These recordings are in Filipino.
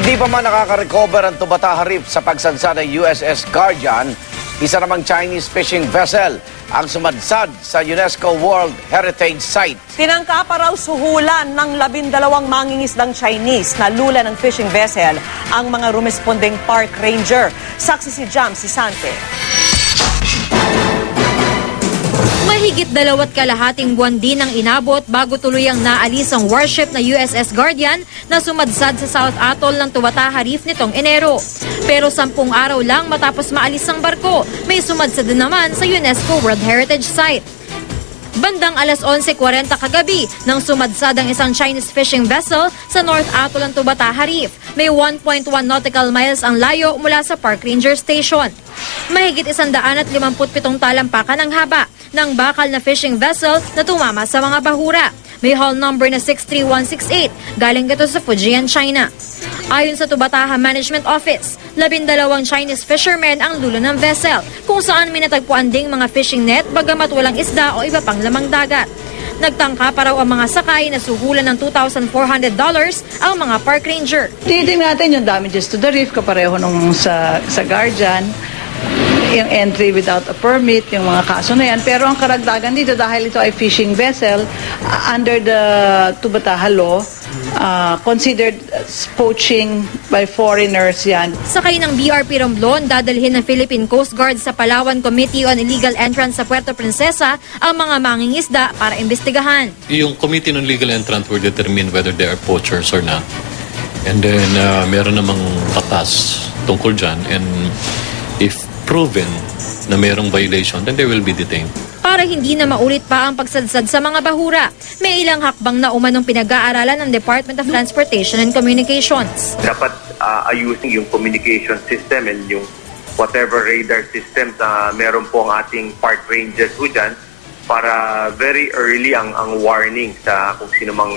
Hindi pa man nakaka-recover ang Tubataha Reef sa pagsadsad ng USS Guardian, isa namang Chinese fishing vessel ang sumadsad sa UNESCO World Heritage Site. Tinangka pa raw suhulan ng 12 mangingisdang Chinese na lula ng fishing vessel ang mga rumesponding park ranger. Saksi si Jam Sisante. Mahigit 2.5 buwan din ang inabot bago tuluyang naalis ang warship na USS Guardian na sumadsad sa South Atoll ng Tubataha Reef nitong Enero. Pero 10 araw lang matapos maalis ang barko, may sumadsad naman sa UNESCO World Heritage Site. Bandang alas 11:40 kagabi nang sumadsad ang isang Chinese fishing vessel sa North Atoll ng Tubataha Reef. May 1.1 nautical miles ang layo mula sa Park Ranger Station. Mahigit 157 talampakan ang haba ng bakal na fishing vessel na tumama sa mga bahura. May hull number na 63168, galing ito sa Fujian, China. Ayon sa Tubataha Management Office, 12 Chinese fishermen ang lula ng vessel, kung saan may natagpuan ding mga fishing net bagamat walang isda o iba pang lamang dagat. Nagtangka pa raw ang mga sakay na suhulan ng $2,400 ang mga park ranger. Titingnan natin yung damages to the reef kapareho nung sa Guardian, yung entry without a permit, yung mga kaso na yan. Pero ang karagdagan dito dahil ito ay fishing vessel, under the Tubataha law, considered poaching by foreigners yan. Sakay ng BRP Romblon, dadalhin ng Philippine Coast Guard sa Palawan Committee on Illegal Entrance sa Puerto Princesa ang mga mangingisda para imbestigahan. Yung committee ng legal entrant will determine whether they are poachers or not. And then meron namang batas tungkol dyan, and if proven na mayroong violation, then they will be detained. Para hindi na maulit pa ang pagsadsad sa mga bahura, may ilang hakbang na umanong pinag-aaralan ng Department of Transportation and Communications. Dapat ayusin yung communication system and yung whatever radar systems na meron po ang ating park rangers po dyan para very early ang warning sa kung sino mang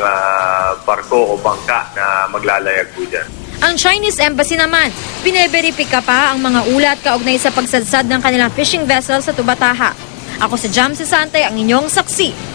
barko o bangka na maglalayag po dyan. Ang Chinese Embassy naman, bineberipika pa ang mga ulat kaugnay sa pagsadsad ng kanilang fishing vessel sa Tubataha. Ako si Jam Sisante, ang inyong saksi.